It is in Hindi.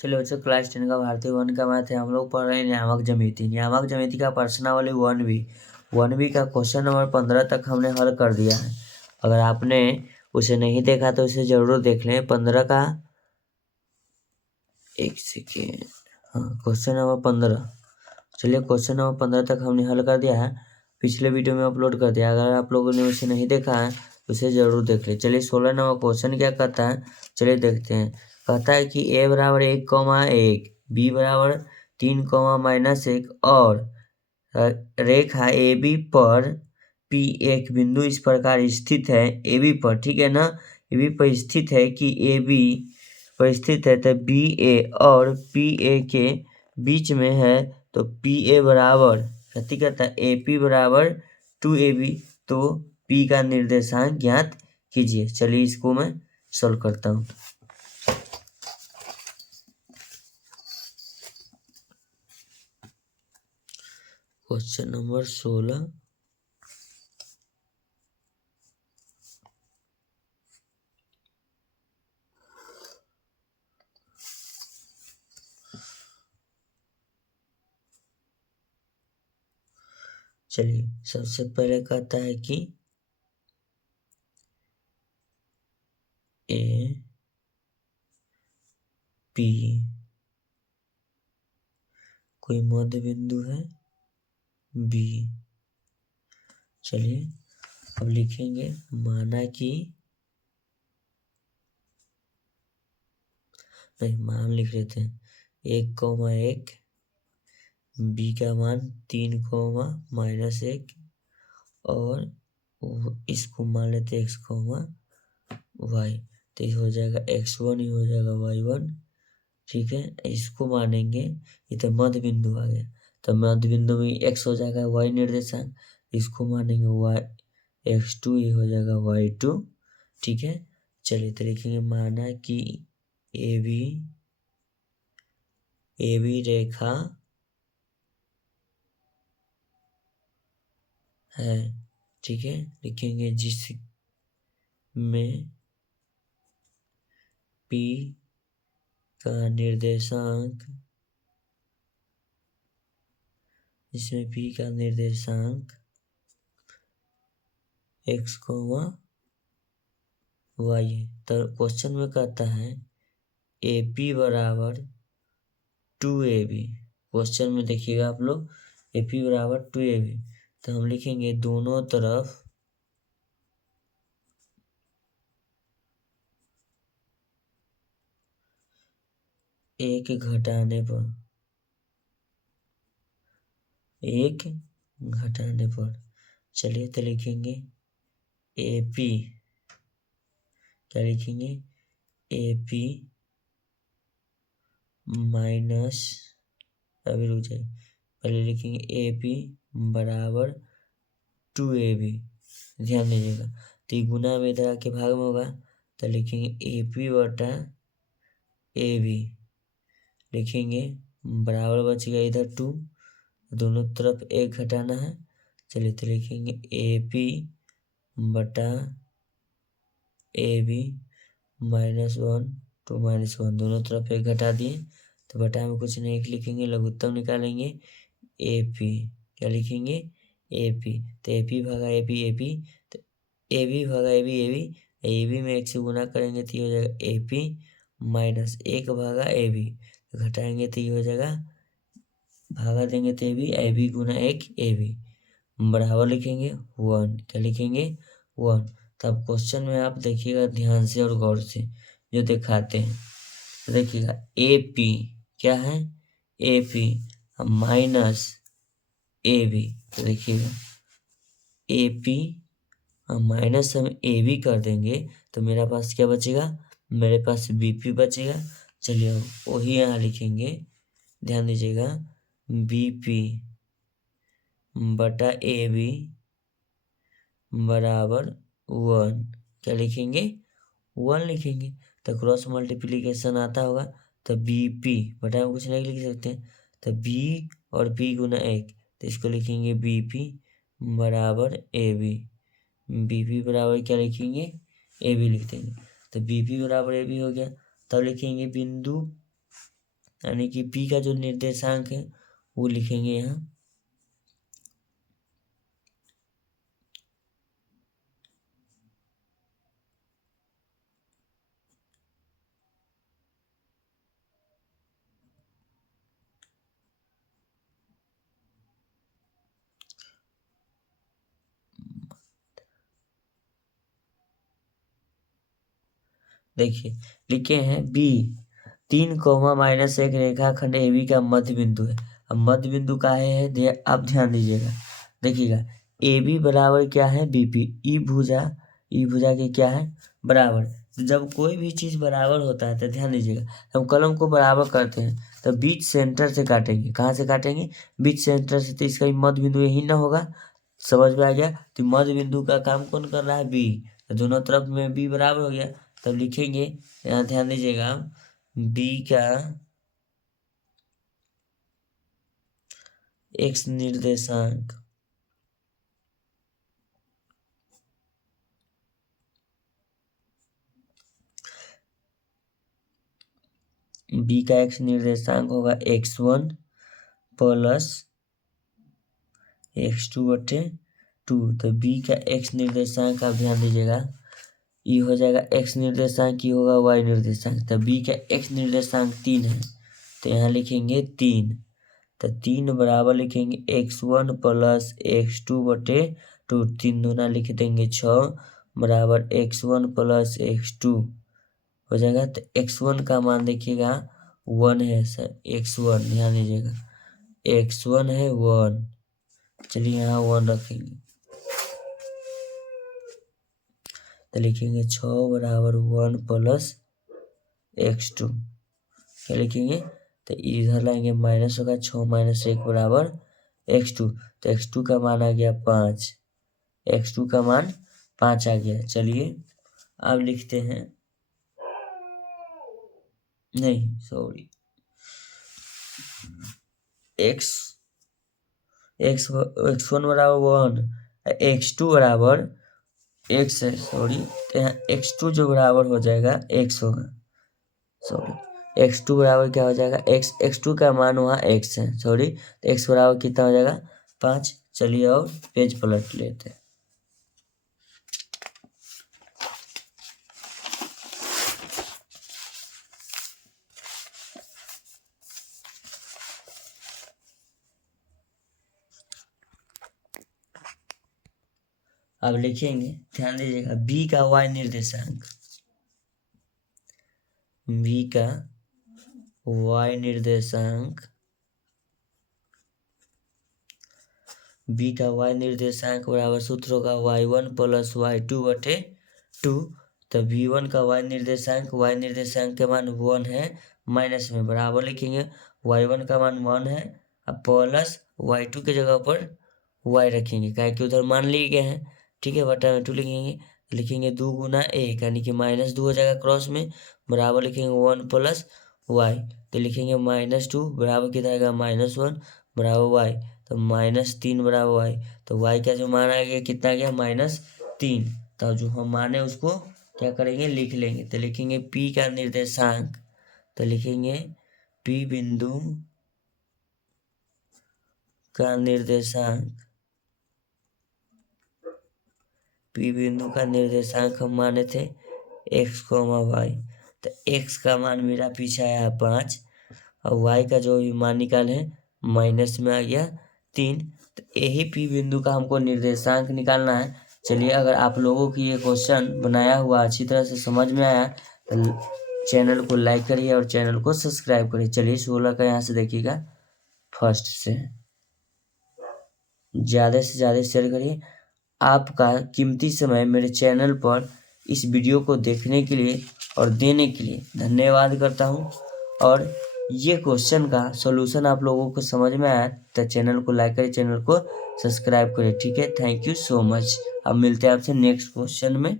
चलिए बच्चों, क्लास 10 का भारतीय वन का मैथ है। हम लोग पढ़ रहे हैं नियामक ज्यामिति। नियामक ज्यामिति का प्रश्नावली 1B का क्वेश्चन नंबर 15 तक हमने हल कर दिया है। अगर आपने उसे नहीं देखा तो उसे जरूर देख लें। 15 का एक सेकेंड, हाँ, क्वेश्चन नंबर 15। चलिए, क्वेश्चन नंबर 15 तक हमने हल कर दिया है, पिछले वीडियो में अपलोड कर दिया। अगर आप लोगों ने उसे नहीं देखा है तो उसे जरूर देख ले। चलिए, 16 नंबर क्वेश्चन क्या कहता है, चलिए देखते हैं। कहता है कि a बराबर 1,1, b बराबर 3,-1 और रेखा ए बी पर P एक बिंदु इस प्रकार स्थित है। ए बी पर, ठीक है ना, ए बी पर स्थित है कि ए बी पर स्थित है तो बी ए और पी ए के बीच में है। तो पी ए बराबर कथी कहता है, ए पी बराबर 2AB। तो पी का निर्देशांक ज्ञात कीजिए। चलिए, इसको मैं सॉल्व करता हूँ। Question number 16। चलिए, सबसे पहले कहता है कि ए पी कोई मध्य बिंदु है बी। चलिए, अब लिखेंगे, माना कि, नहीं, मान लिख लेते हैं 1,1, बी का मान 3,-1 और इसको मान लेते x,y। तो ये हो जाएगा x1, ही हो जाएगा y1। ठीक है, इसको मानेंगे, ये तो मध्य बिंदु आ गया। तो मध्य बिंदु में x हो जाएगा y निर्देशांक, इसको मानेंगे y x2, ये हो जाएगा y2। ठीक है, चलिए तो लिखेंगे, माना कि ए बी रेखा है। ठीक है, लिखेंगे जिसमें P का निर्देशांक, x, y है। तो क्वेश्चन में कहता है AP बराबर 2AB। क्वेश्चन में देखिएगा आप लोग, AP बराबर 2AB। तो हम लिखेंगे दोनों तरफ एक घटाने पर, चलिए तो लिखेंगे AP, क्या लिखेंगे, AP माइनस, अभी रुक जाइए, पहले लिखेंगे AP बराबर 2AB। ध्यान दीजिएगा, तो ये गुना में इधर आके भाग में होगा, तो लिखेंगे AP बटा AB, लिखेंगे बराबर बचेगा इधर 2, दोनों तरफ एक घटाना है। चलिए तो लिखेंगे AP बटा AB -1, 2 -1, दोनों तरफ एक घटा दिए, तो बटा में कुछ नहीं लिखेंगे, लघुत्तम निकालेंगे AP। क्या लिखेंगे, AP। तो AP भागा AP, तो AB भागा AB में 1 से गुना करेंगे तो ये हो जाएगा AP -1 भागा AB। घटाएंगे तो ये हो जाएगा, भागा देंगे तो AB गुना 1 AB बराबर लिखेंगे 1। क्या लिखेंगे, 1। तब क्वेश्चन में आप देखिएगा ध्यान से और गौर से, जो दिखाते हैं, तो देखिएगा AP क्या है, AP माइनस AB। तो देखिएगा AP माइनस हम AB कर देंगे तो मेरा पास क्या बचेगा, मेरे पास BP बचेगा। चलिए, अब वही यहाँ लिखेंगे, ध्यान दीजिएगा, BP बटा AB बराबर 1। क्या लिखेंगे, 1 लिखेंगे। तो क्रॉस मल्टीप्लीकेशन आता होगा, तो BP बटा में कुछ नहीं लिख सकते हैं, तो B और B गुना 1, तो इसको लिखेंगे BP बराबर AB। BP बराबर क्या लिखेंगे, AB लिख देंगे। तो BP बराबर AB हो गया। तब लिखेंगे बिंदु यानी कि पी का जो निर्देशांक है वो लिखेंगे यहाँ। देखिए लिखे हैं बी 3, -1 रेखाखंड AB का मध्य बिंदु है। अब मध्य बिंदु का है आप ध्यान दीजिएगा, देखिएगा AB बराबर क्या है BP, ई भुजा के क्या है बराबर। तो जब कोई भी चीज बराबर होता है तो ध्यान दीजिएगा, हम कलम को बराबर करते हैं तो बीच सेंटर से काटेंगे। कहाँ से काटेंगे? बीच सेंटर से। तो इसका मध्य बिंदु यही ना होगा, समझ में आ गया? तो मध्य बिंदु का काम कौन कर रहा है? बी। तो दोनों तरफ में बी बराबर हो गया, तब लिखेंगे यहाँ ध्यान दीजिएगा बी का एक्स निर्देशांक बी का एक्स निर्देशांक होगा x1 प्लस x2/2। तो बी का एक्स निर्देशांक आप ध्यान दीजिएगा, ये हो जाएगा एक्स निर्देशांक, ये होगा वाई निर्देशांक। तो बी का एक्स निर्देशांक 3 है, तो यहाँ लिखेंगे 3। तो 3 बराबर लिखेंगे x1 प्लस x2/2। 3 दूना लिख देंगे 6 बराबर x1 प्लस x2 हो जाएगा। तो x1 का मान देखिएगा 1 है सर, x1 ध्यान दीजिएगा x1 है 1। चलिए यहाँ 1 रखेंगे, तो लिखेंगे 6 बराबर 1 प्लस x2। क्या लिखेंगे? तो इधर लाएंगे माइनस होगा, 6 - 1 बराबर x2। तो x2 का मान आ गया 5, x2 का मान 5 आ गया। चलिए अब लिखते हैं, नहीं सॉरी, x1 बराबर 1, x2 बराबर x है, सॉरी। तो यहाँ x2 जो बराबर हो जाएगा x होगा, सॉरी x2 बराबर क्या हो जाएगा x2 का मान वहाँ x है, सॉरी। तो x बराबर कितना हो जाएगा 5। चलिए और पेज पलट लेते हैं। अब लिखेंगे, ध्यान दीजिएगा बी का वाई निर्देशांक, बी का वाई निर्देशांक, बी का वाई निर्देशांक बराबर सूत्र होगा y1 प्लस y2/2। तो v1 का वाई निर्देशांक के मान 1 है, माइनस में बराबर लिखेंगे y1 का मान 1 है, अब प्लस y2 की जगह पर y रखेंगे, क्या कि उधर मान लिए गए हैं, ठीक है। बटा में 2 लिखेंगे 2 गुना 1 यानी कि -2 हो जाएगा क्रॉस में, बराबर लिखेंगे 1 प्लस y। तो लिखेंगे -2 बराबर कितना आएगा -1 बराबर y। तो -3 बराबर y। तो y का जो मान आ गया कितना गया -3। तो जो हम माने उसको क्या करेंगे लिख लेंगे। तो लिखेंगे p का निर्देशांक, तो लिखेंगे p बिंदु का निर्देशांक, p बिंदु का निर्देशांक हम माने थे x, y। तो x का मान मेरा पीछे आया 5 और y का जो भी मान निकाले माइनस में आ गया 3। तो यही p बिंदु का हमको निर्देशांक निकालना है। चलिए अगर आप लोगों की ये क्वेश्चन बनाया हुआ अच्छी तरह से समझ में आया तो चैनल को लाइक करिए और चैनल को सब्सक्राइब करिए। चलिए 16 का यहाँ से देखिएगा, फर्स्ट से ज़्यादा शेयर करिए। आपका कीमती समय मेरे चैनल पर इस वीडियो को देखने के लिए और देने के लिए धन्यवाद करता हूँ। और ये क्वेश्चन का सॉल्यूशन आप लोगों को समझ में आया तो चैनल को लाइक करें, चैनल को सब्सक्राइब करें, ठीक है। Thank you so much. अब मिलते हैं आपसे नेक्स्ट क्वेश्चन में।